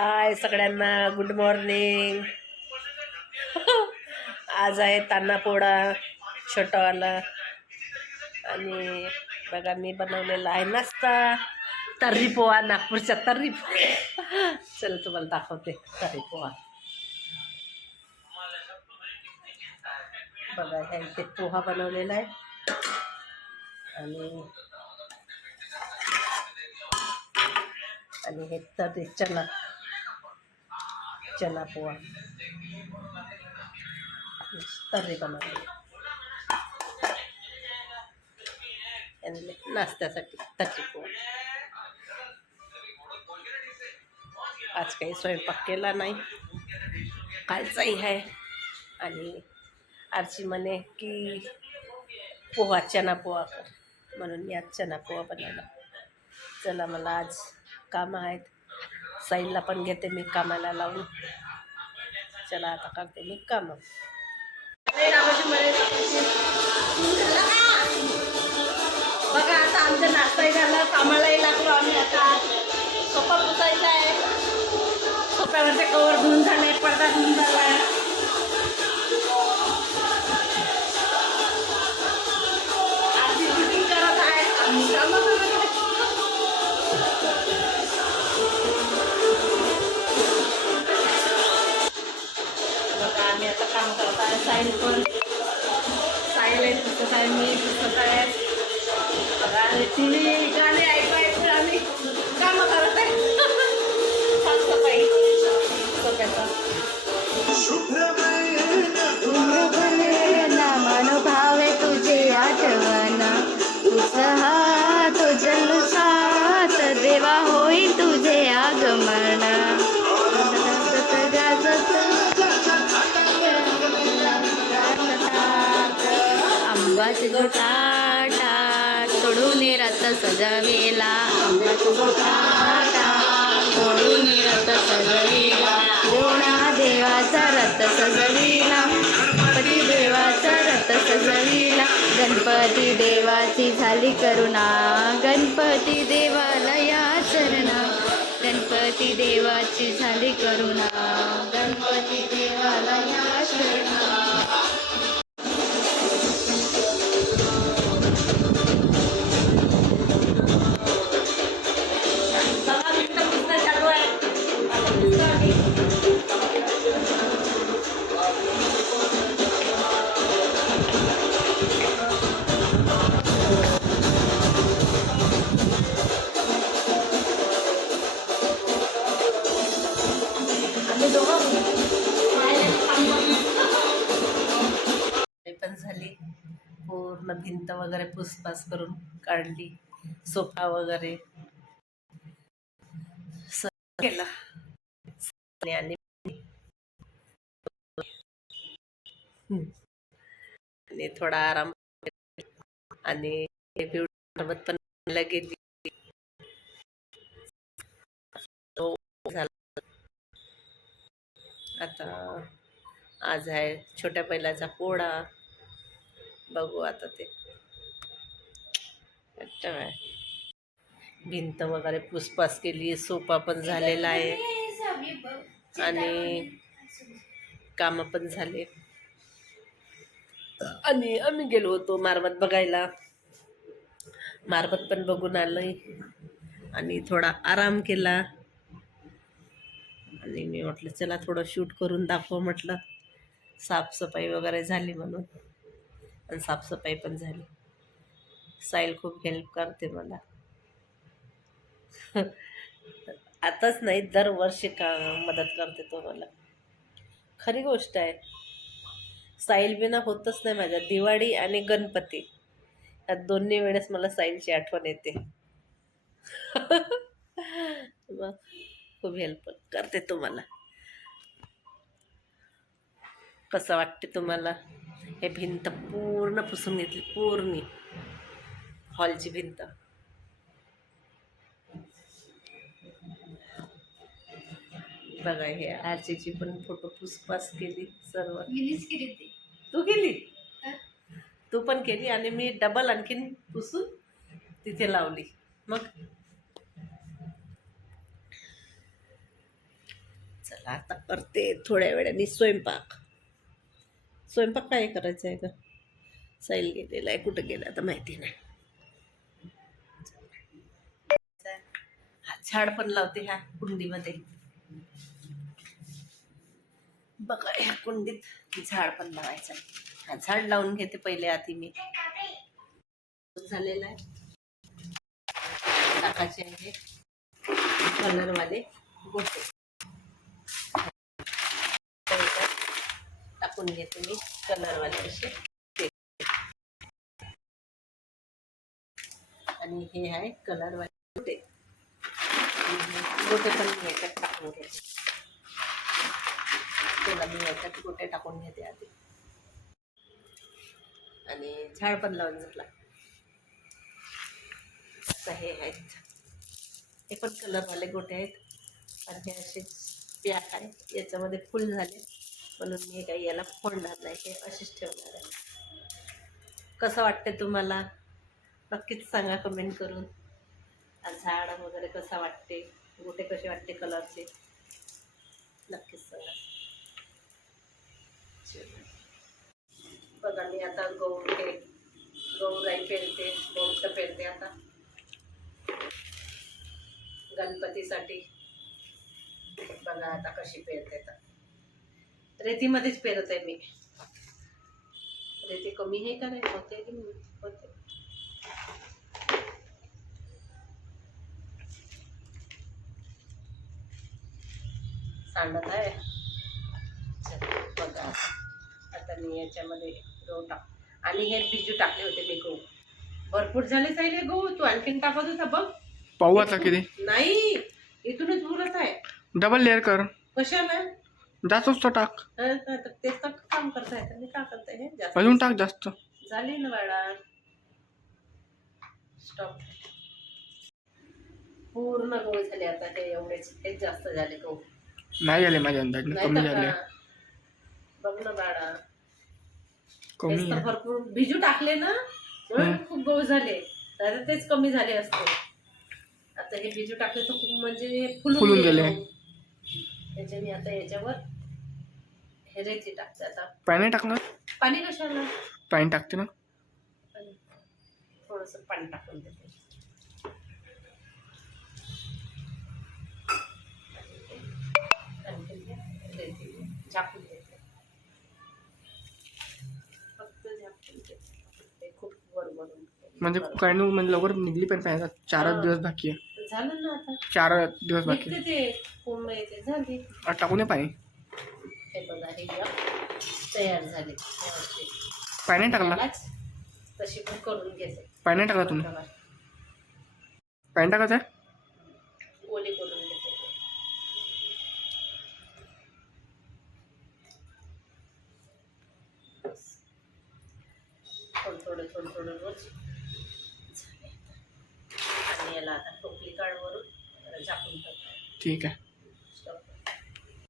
हाय सगळ्यांना good morning आज आहे तान्हापोळा छोटावाला. आणि बघा मी बनवलेला आहे नाश्ता. तर्री पोहा नागपूरचा तर्री पोहा. चल तुम्हाला दाखवते. तर्री पोहा. बघा ह्या इथे पोहा बनवलेला आहे. आणि आणि हे तर्री चना पोहा. तर्री बनवली. आणि नाश्त्यासाठी तर्री पोहा. आज काही स्वयंपाक केला नाही. कालचाही आहे. आणि आरची म्हणे की पोहा चना पोहा कर. म्हणून मी आज चना पोहा बनवला. चला मला आज कामं आहेत. साईडला पण घेते मी कामाला लावून. चला आता करते मी कामं. बघा आता आमचं नाश्ताही झाला कामालाही लागलो आम्ही आता. सोपा पुसायचा आहे. सोप्यावरचे कवर धुवून झाले पडदा धुवून झाला आहे. मी पुस्तक आहे बघा टी व्ही गाणे ऐकू ऐकू आम्ही कामं करत आहे साफसफाई सोप्याचा आंबाचे गोटाटा तोडून रथ सजवेला. आंबाचे गोटाटा तोडून रथ सजवेला कोणा देवाचा रथ सजविला गणपती देवाचा रथ सजविला. गणपती देवाची झाली करुणा गणपती देवाला या चरणा. गणपती देवाची झाली करुणा गणपती देवाला या वगैरे पुसपास करून काढली सोफा वगैरे. स- केला. आणि आणि थोडा आराम आणि हे ब्युटी पण गेली. आता आज आहे छोट्या बैलाचा पोळा. बघू आता ते. वाटतं आहे. भिंत वगैरे पुसपास केली सोफा पण झालेला आहे. आणि कामं पण झाले. आणि आम्ही गेलो होतो मारबत बघायला. मारबत पण बघून आलोय. आणि थोडा आराम केला. आणि मी म्हटलं चला थोडं शूट करून दाखव म्हटलं. साफसफाई वगैरे झाली म्हणून. आणि साफसफाई पण झाली. साईल खूप हेल्प करते मला. आताच नाही दरवर्षी का मदत करते तो मला. खरी गोष्ट आहे. साईल बिना होतच नाही माझ्या दिवाळी आणि गणपती. या दोन्ही वेळेस मला साईलची आठवण येते. मग खूप हेल्प करते तुम्हाला कसं वाटते तुम्हाला? हे भिंत पूर्ण पुसून घेतली पूर्णी. हॉलची भिंत. बघा हे आरचीची पण फोटो पुसपास केली सर्व. केली ती तू केली? तू पण केली आणि मी डबल आणखीन पुसून तिथे लावली. मग? चला आता करते थोड्या वेळाने स्वयंपाक. स्वयंपाक काय करायचं आहे का साईल गेलेला आहे कुठं गेला? आता माहिती नाही हा झाड पण लावते ह्या कुंडीमध्ये. बघा ह्या कुंडीत झाड पण लावायचं. हा झाड लावून घेते पहिले आधी मी. झालेला आहे. टाकाचे आहे. कलरवाले गोटे. टाकून घेते मी कलरवाले असे. आणि हे आहे कलरवाले गोटे. गोटे पण मी याच्यात टाकून घेते. त्याला मी याच्यात गोटे टाकून घेते आधी. आणि झाड पण लावून झाला असं हे आहेत. हे पण कलरवाले गोटे आहेत. आणि हे असे पॅक आहे. याच्यामध्ये फुल झाले. म्हणून मी काही याला फोडणार नाही. हे असेच ठेवणार आहे. कसं वाटते तुम्हाला? नक्कीच सांगा कमेंट करून. झाड वगैरे कसा वाटते गोटे कसे वाटते कलरचे? नक्कीच सांगा बघा, मी आता गहू राई पेरते पेरते आता. कशी पेरते तर. रेतीमध्येच पेरत आहे मी. रेती कमी हे का नाही? होते होते. सांडत आहे. बघा. आता. मी याच्यामध्ये गहू टाक आणि हे बिजू टाकले होते मी गहू. भरपूर झाले चालले गहू. तू आणखीन टाकत होता बघ. पाहू आता किती. नाही इथूनच बोलत आहे. डबल लेअर कर. कशाला? जास्तच तो टाक. हं, तर तर तेच तर काम करताय तर मी का करताय हे? जास्त अजून टाक जास्त. झाली ना बाळा. स्टॉप पूर्ण गहू झाले आता. हे एवढेच हेच जास्त झाले गहू. नाही झाले माझ्या अंदाजने कमी झाले? बघ ना बाळा. कमी. तेच तर आहे भरपूर बिजू टाकले ना म्हणून. खूप गहू झाले. तर तेच कमी झाले असते. आता हे बिजू टाकले तर खूप म्हणजे फुलून फुलून गेले. त्याच्याने आता याच्यावर हे रेती टाकते आता. पाणी टाकणार? पाणी कशाला? पाणी टाकते ना. थोडस पाणी टाकून देते. म्हणजे काढून म्हणजे लवकर निघली पण पाहिजे. चारच. दिवस बाकी आहे. झालं ना आता. चार दिवस बाकी निघते आहे ते. पूर्ण येते झाली. आता टाकू नये पाणी. हे बघा हे जग तयार झाले. व्यवस्थित. पाणी नाही टाकला? तशी पण करून घेते. पाणी नाही टाकला तुम्ही? पाणी टाकायचं आहे? ओली करून घेते. थोडं थोडं थोडं थोडं रोज. झाले आता. टोपली काढ झाकून टाकते ठीक आहे